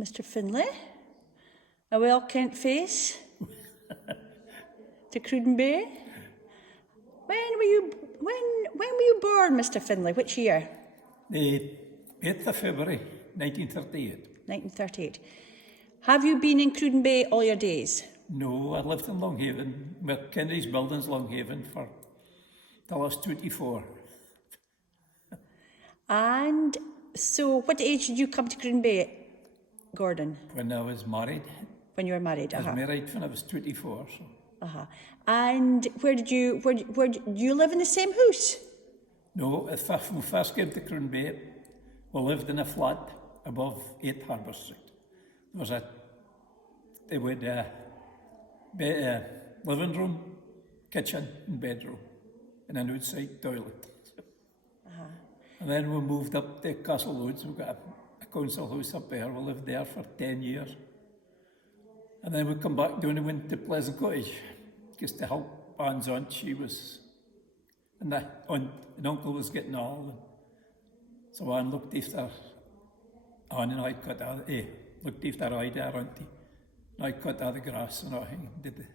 Mr. Finlay, a well-kent face to Cruden Bay. When were you born, Mr. Finlay? Which year? The 8th of February, 1938. 1938. Have you been in Cruden Bay all your days? No, I lived in Longhaven, with Kennedy's Buildings, Longhaven, till I was 24. And so, what age did you come to Cruden Bay, Gordon? When I was married. When you were married? I was married when I was 24. So. And where did you live in the same house? No, when we first came to Cruden Bay, we lived in a flat above 8 Harbour Street. There was a living room, kitchen and bedroom, and an outside toilet. And then we moved up to Castle Roads. We got a council house up there. We lived there for 10 years. And then we come back down and went to Pleasant Cottage, just to help Anne's aunt. She was, and the aunt and uncle was getting old. So Anne looked after Anne, and I looked after Ida, our auntie. And I cut all the grass and everything.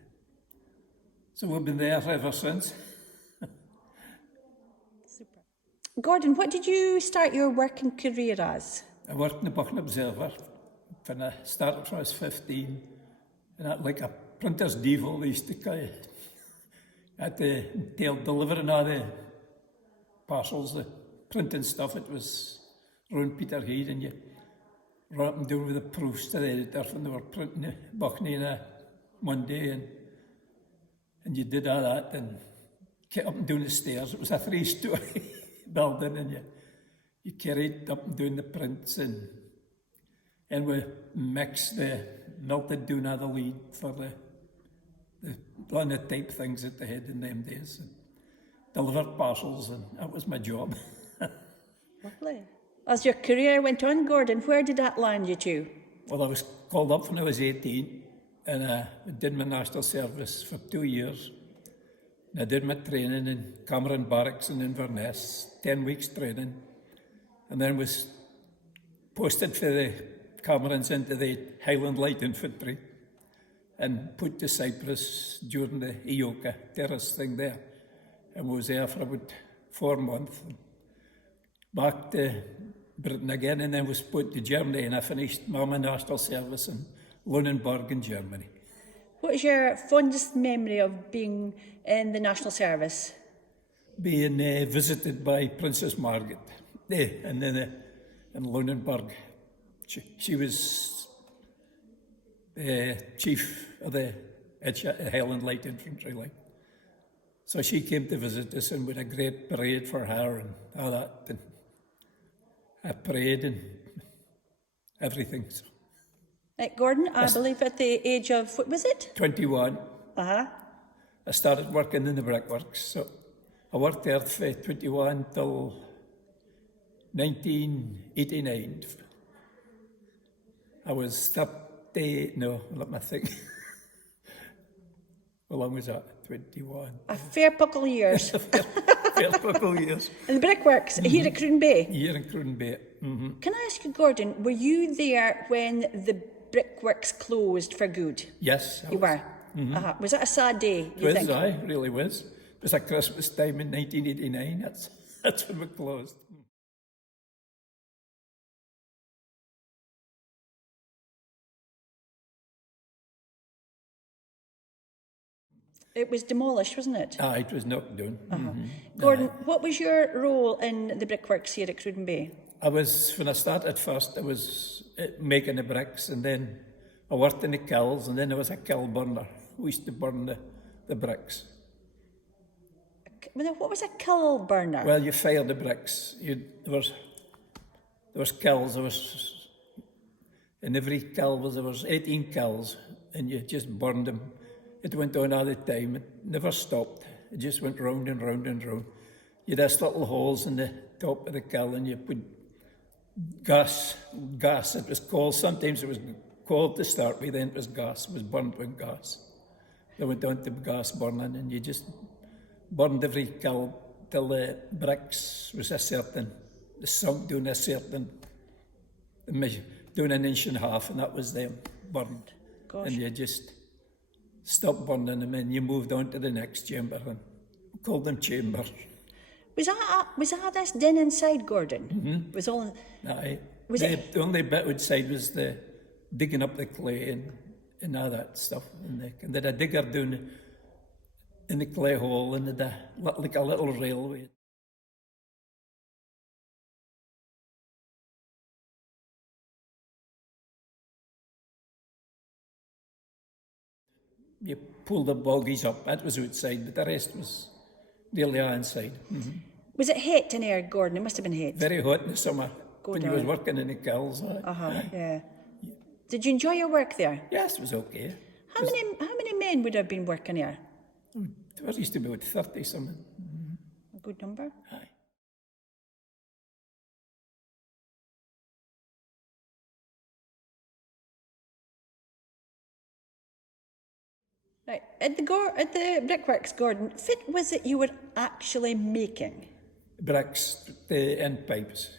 So we've been there ever since. Super. Gordon, what did you start your working career as? I worked in the Buchan Observer when I started when I was 15. And like a printer's devil, they used to carry at the delivering all the parcels, the printing stuff. It was around Peterhead, and you run up and down with the proofs to the editor when they were printing the Buchan on a Monday, and you did all that and get up and down the stairs. It was a 3-story building, and you carried up and down the prints, and we mixed melted down all the lead for the type things that they had in them days, and delivered parcels, and that was my job. Lovely. As your career went on, Gordon, where did that land you to? Well, I was called up when I was 18, and I did my national service for 2 years. And I did my training in Cameron Barracks in Inverness, 10 weeks training, and then was posted for the Camerons into the Highland Light Infantry and put to Cyprus during the Ioka terrorist thing there, and was there for about 4 months. Back to Britain again, and then was put to Germany, and I finished my national service in Lunenburg in Germany. What is your fondest memory of being in the national service? Being visited by Princess Margaret in Lunenburg. She was chief of the Highland Light Infantry line. So she came to visit us, and we had a great parade for her and all that. And I prayed and everything. Gordon, I believe at the age of, what was it? 21. I started working in the Brickworks. So I worked there from 21 till 1989. I was 30, no, let me think. How long was that? 21. A fair puckle years. fair puckle years. In the Brickworks, here at Cruden Bay? Here in Cruden Bay. Can I ask you, Gordon, were you there when the Brickworks closed for good? Yes. You were? Was that a sad day, you think? It really was. It was at Christmas time in 1989. That's when we closed. It was demolished, wasn't it? It was knocked down. Gordon, what was your role in the Brickworks here at Cruden Bay? When I started first, I was making the bricks, and then I worked in the kilns, and then I was a kiln burner. We used to burn the bricks. What was a kiln burner? Well, you fired the bricks. There was kilns. In every kiln there was 18 kilns, and you just burned them. It went on all the time. It never stopped. It just went round and round and round. You had these little holes in the top of the kiln, and you put gas, it was coal. Sometimes it was coal to start with, then it was gas. It was burnt with gas. They went on to gas burning, and you just burned every kiln till the bricks was the sunk down a certain down an inch and a half, and that was them burned. Gosh. And you just stopped burning them, and you moved on to the next chamber, and we called them chambers. Was that this den inside, Gordon? Mm-hmm. Was all... Aye. Was it... The only bit outside was the digging up the clay and all that stuff. And they had a digger down in the clay hole, and they had like a little railway. You pulled the boggies up, that was outside, but the rest was nearly all inside. Mm-hmm. Was it hot in there, Gordon? It must have been hot. Very hot in the summer, when you was working in the kilns. Yeah. Did you enjoy your work there? Yes, it was okay. How many men would have been working here? There used to be about 30 something. Mm-hmm. A good number. Aye. Right. At the Brickworks, Gordon, what was it you were actually making? Bricks, the end pipes,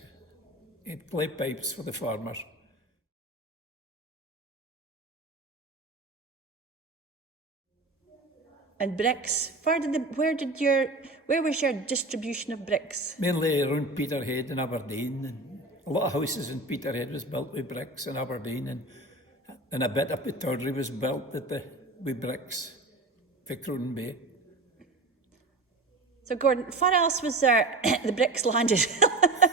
clay pipes for the farmers. And bricks. Where was your distribution of bricks? Mainly around Peterhead and Aberdeen. And a lot of houses in Peterhead was built with bricks in Aberdeen, and a bit up at Doric was built with bricks for Cruden Bay. So Gordon, what else was there the bricks landed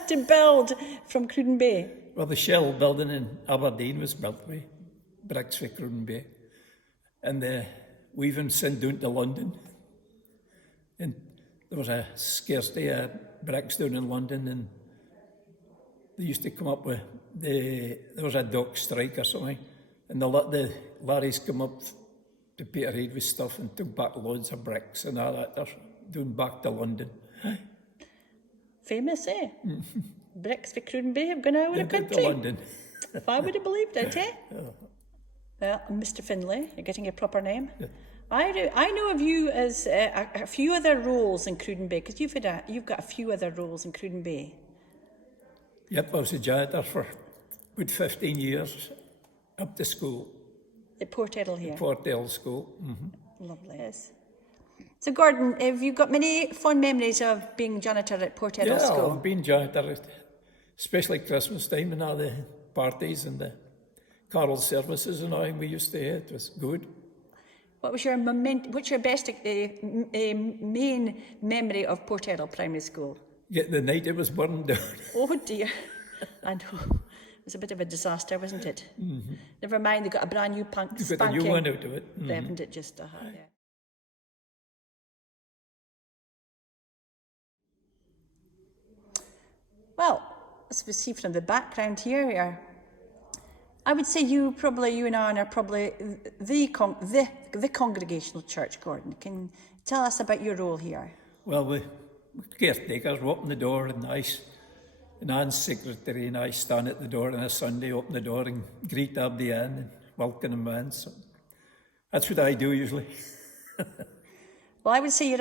to build from Cruden Bay? Well, the Shell building in Aberdeen was built with bricks for Cruden Bay. And we even sent down to London. And there was a scarcity of bricks down in London, and they used to come up with, there was a dock strike or something, and the lorries come up to Peterhead with stuff and took back loads of bricks and all that. They're doing back to London. Famous, eh? Bricks for Cruden Bay have gone out of the country. To London. If I would have believed it, eh? Well, Mr. Findlay, you're getting your proper name. Yeah. I know of you as a few other roles in Cruden Bay, because you've got a few other roles in Cruden Bay. Yep, I was a janitor for about 15 years up to school. At Port Edel here? At Port Edel School. Mm-hmm. Lovely, yes. So Gordon, have you got many fond memories of being janitor at Port Edel School? Yeah, I've been janitor, especially Christmas time and all the parties and the carol services and all we used to have. It was good. What's your best main memory of Port Edel Primary School? Yeah, the night it was burned down. Oh dear, I know. It was a bit of a disaster, wasn't it? Mm-hmm. Never mind, they got a brand new spanking. They got a new one out of it. Mm-hmm. Haven't it just? Yeah. Well, as we see from the background here, I would say you and Anne are probably the congregational church, Gordon. Can you tell us about your role here? Well, we caretakers, we open the door and Anne's secretary and I stand at the door on a Sunday, open the door and greet everybody in and welcome them in. So that's what I do usually. Well, I would say you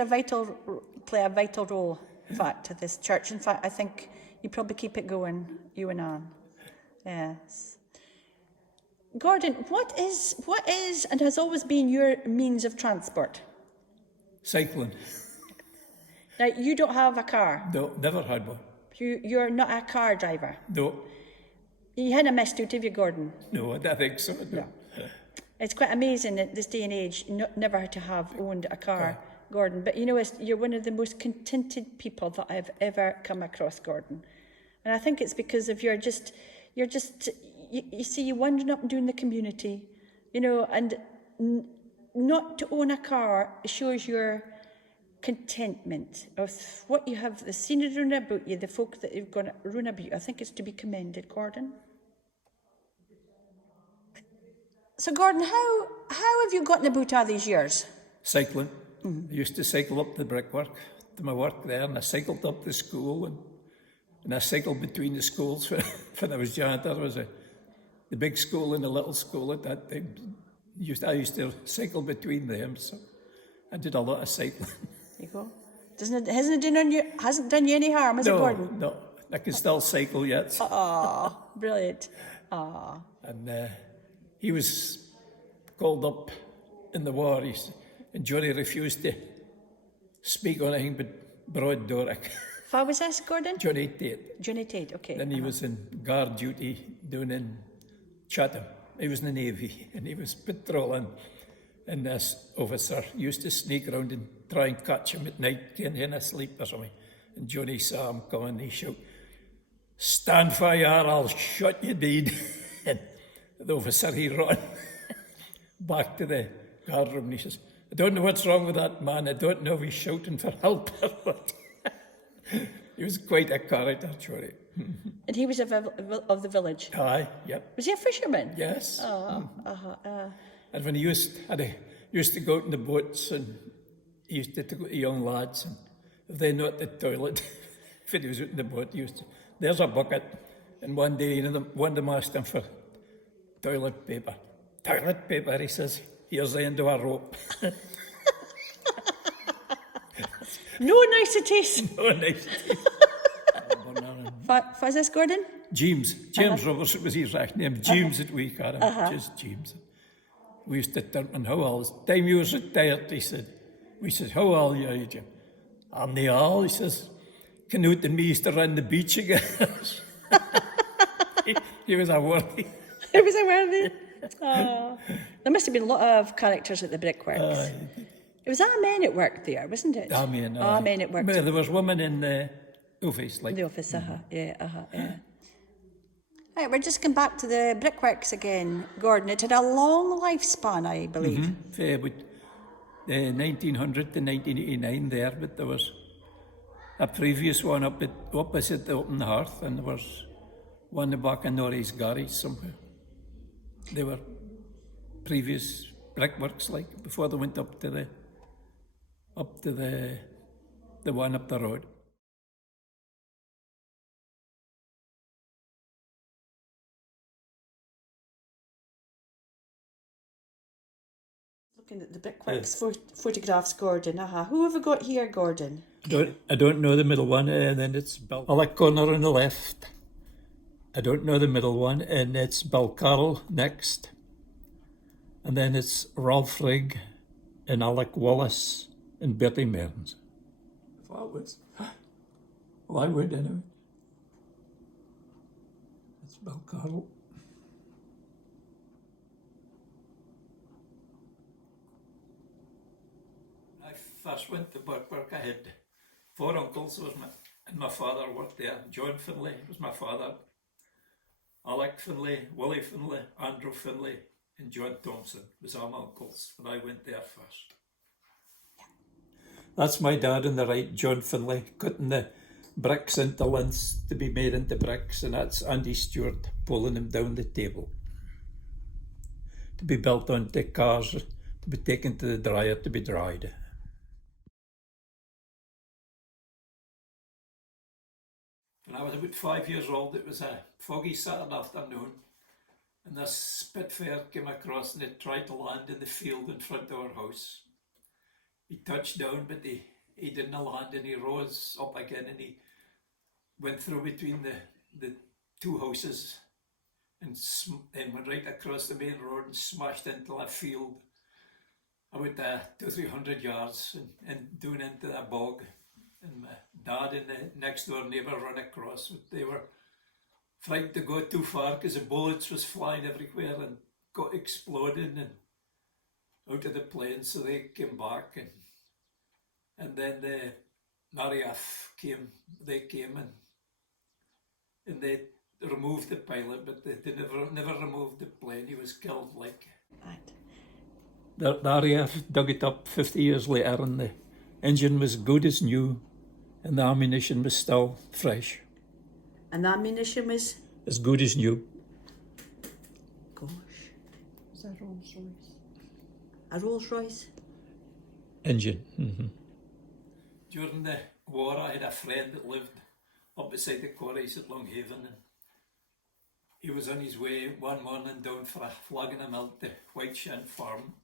play a vital role, in fact, to this church. In fact, I think you probably keep it going, you and Anne. Yes. Gordon, what is and has always been your means of transport? Cycling. Now, you don't have a car? No, never had one. You're not a car driver? No. You hadn't missed out, have you, Gordon? No, I don't think so. No. It's quite amazing at this day and age, never to have owned a car, Gordon. But you're one of the most contented people that I've ever come across, Gordon. And I think it's because of you see, you're wandering up and doing the community, and not to own a car shows your contentment of what you have, the scenery around about you, the folk that you've gone around about you. I think it's to be commended, Gordon. So, Gordon, how have you gotten about all these years? Cycling. Mm-hmm. I used to cycle up to the Brickwork, to my work there, and I cycled up to school, and I cycled between the schools when I was janitor. There was the big school and the little school at that time. I used to cycle between them, so I did a lot of cycling. There you go. Hasn't it done you any harm, has it, Gordon? No, I can still cycle yet. Oh, brilliant. Oh, And he was called up in the war, and Johnny refused to speak on anything but broad Doric. what was this, Gordon? Johnny Tate. Johnny Tate, okay. Then he was in guard duty down in Chatham. He was in the Navy and he was patrolling. And this officer used to sneak around and try and catch him at night, getting him asleep or something. And Johnny saw him coming and he shouted, "Stand fire, I'll shot you dead." And the officer, he ran back to the guard room and he says, "I don't know what's wrong with that man. I don't know if he's shouting for help or what." He was quite a character, Johnny. And he was of the village. Aye, yep. Was he a fisherman? Yes. Oh, And when he used to go out in the boats, and he used to go to young lads, and if they not the toilet, if he was out in the boat, he used to, "There's a bucket." And one day, one of them asked him for toilet paper. "Toilet paper," he says, "here's the end of a rope." no niceties. No niceties. What was this, Gordon? James Robertson was his right name. James that we called him, just James. We used to turn on how old. Time he was retired, he said. We said, "How old are you, Jim?" "I'm the old," he says. "Canute and me used to run the beach again." he was a worthy. It was a worthy. Oh. There must have been a lot of characters at the Brickworks. It was our men that worked there, wasn't it? Our men. Our men that worked Well, there was women in the office. in the office, yeah. Right, we're just going back to the Brickworks again, Gordon. It had a long lifespan, I believe. About 1900 to 1989 there, but there was a previous one up opposite the open hearth, and there was one back in Norrie's garage somewhere. They were previous brickworks, like before they went up to the one up the road. Looking at the Brickworks photographs, Gordon. Who have we got here, Gordon? I don't know the middle one, and then it's Balcarroll corner on the left. I don't know the middle one, and it's Balcarroll next. And then it's Ralph Rigg and Alec Wallace and Bertie Mearns. That was, well, I would anyway. It's Balcarroll. I first went to Brickwork. I had 4 uncles, and my father worked there. John Finlay was my father. Alec Finlay, Willie Finlay, Andrew Finlay, and John Thompson was all my uncles when I went there first. That's my dad on the right, John Finlay, cutting the bricks into lengths to be made into bricks, and that's Andy Stewart pulling them down the table to be built onto cars, to be taken to the dryer to be dried. When I was about 5 years old, it was a foggy Saturday afternoon, and this Spitfire came across and it tried to land in the field in front of our house. He touched down, but he didn't land, and he rose up again, and he went through between the 2 houses and went right across the main road and smashed into a field about 200-300 yards and down into the bog. And my dad and the next door neighbour ran across. They were frightened to go too far because the bullets was flying everywhere and got exploding and out of the plane. So they came back, and then the RAF came. They came and they removed the pilot, but they never removed the plane. He was killed. Right. The RAF dug it up 50 years later, and the engine was good as new, and the ammunition was still fresh. And the ammunition was? As good as new. Gosh. Was that a Rolls Royce? A Rolls Royce? Engine. Mm-hmm. During the war, I had a friend that lived up beside the quarries at Longhaven, and he was on his way one morning down for a flagon of milk to White Shin Farm.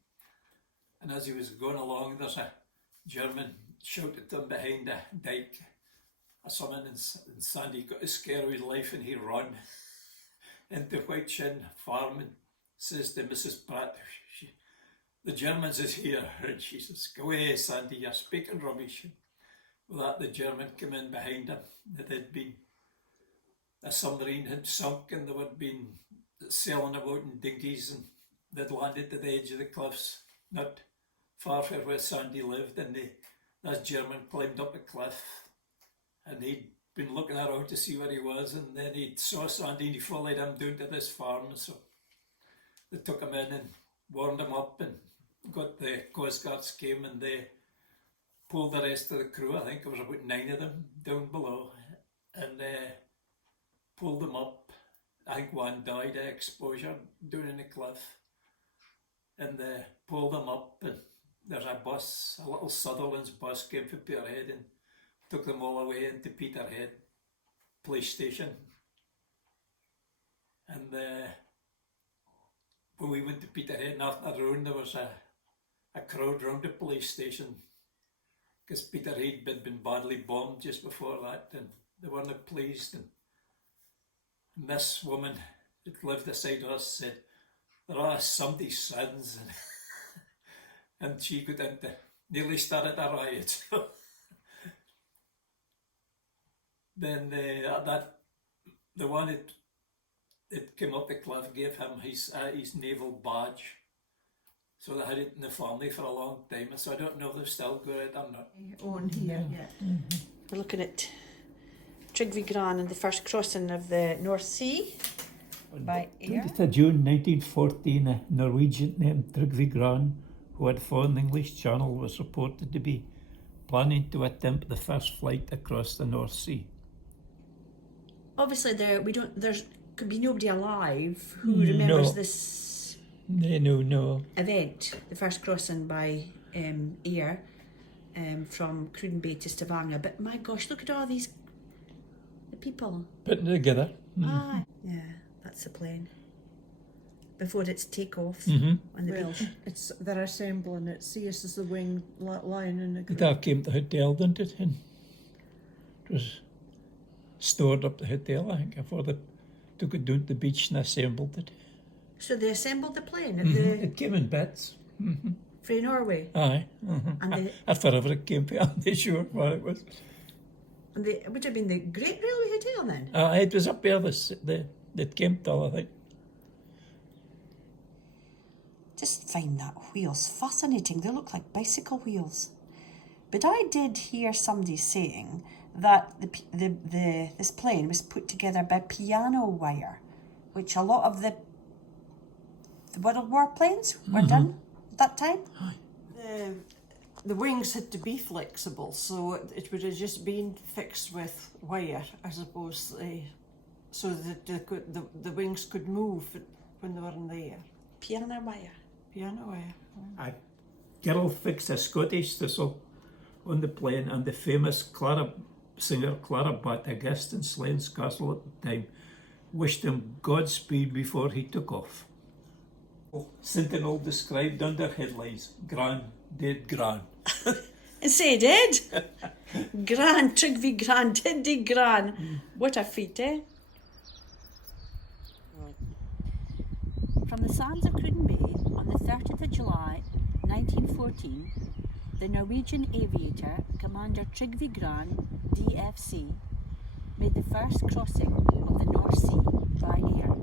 And as he was going along, there's a German shouted to him behind a dike, someone in Sandy got to scare his life and he run into White Shin Farm and says to Mrs. Pratt, the Germans is here. And she says, go away, Sandy, you're speaking rubbish. With that, the German came in behind him. It had been, a submarine had sunk and they had been sailing about in dinghies and they'd landed at the edge of the cliffs, not far from where Sandy lived, and that German climbed up a cliff and he'd been looking around to see where he was, and then he saw Sandy and he followed him down to this farm. So they took him in and warmed him up and got the Coast Guards came and they pulled the rest of the crew, I think there was about 9 of them down below, and pulled them up. I think one died of exposure down in the cliff, and they pulled them up, and there's a bus, a little Sutherland's bus came from Peterhead and took them all away into Peterhead police station. And when we went to Peterhead and after the round, there was a crowd round the police station because Peterhead had been badly bombed just before that, and they weren't pleased. And this woman that lived beside us said, there are somebody's sons, and she got into, nearly started a riot. Then the one that came up the cliff gave him his naval badge. So they had it in the family for a long time. So I don't know if they've still got it or not. On here, yeah. We're looking at Trygve Gran and the first crossing of the North Sea by air. 20th of June 1914, a Norwegian named Trygve Gran, who had fought the English Channel, was reported to be planning to attempt the first flight across the North Sea. Obviously, there could be nobody alive who remembers this event, the first crossing by air from Cruden Bay to Stavanger. But my gosh, look at all the people putting it together. Ah, yeah, that's the plane before its takeoff. Mm-hmm. On the Well, beach. they're assembling it. See, this is the wing lying in the It ground. all came to the hotel, didn't it? And it was stored up the hotel, I think, before they took it down to the beach and assembled it. So they assembled the plane at It came in bits. from Norway. Aye. And If wherever it came from, I'm not sure where it was. And it would have been the Great Railway Hotel then? It was up there that came to, I think. Just find that wheels fascinating. They look like bicycle wheels. But I did hear somebody saying that this plane was put together by piano wire, which a lot of the World War planes were done at that time. The wings had to be flexible, so it would have just been fixed with wire, I suppose, so that the wings could move when they were in the air. Piano wire. Piano wire. Aye. Girl fixed a Scottish thistle on the plane, and the famous singer Clara Butt, a guest in Slains Castle at the time, wished him Godspeed before he took off. Sentinel described under headlines, Gran, dead Gran. And say did. Gran, Trygve Gran, did he Gran. What a feat, eh? From the sands of Cruden Bay on the 30th of July 1914, the Norwegian aviator Commander Trygve Gran, DFC, made the first crossing of the North Sea by air.